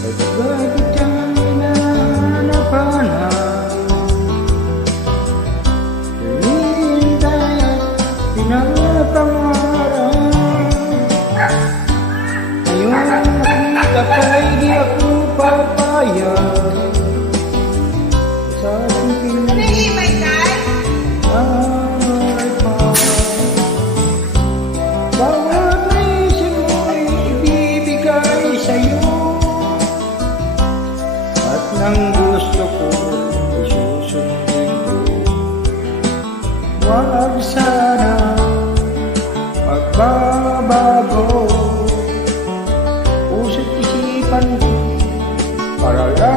At bakit kang hinahanap-hanap? Hinihintay at pinapangarap. Ngayon nakita pa'y di ako papayag sa ating pinag-ibig ay pa. Bawat naisip mo'y ibibigay sa'yo, at nang gusto ko ay susundin ko. Wag sana magbabago puso't isipan ko para lang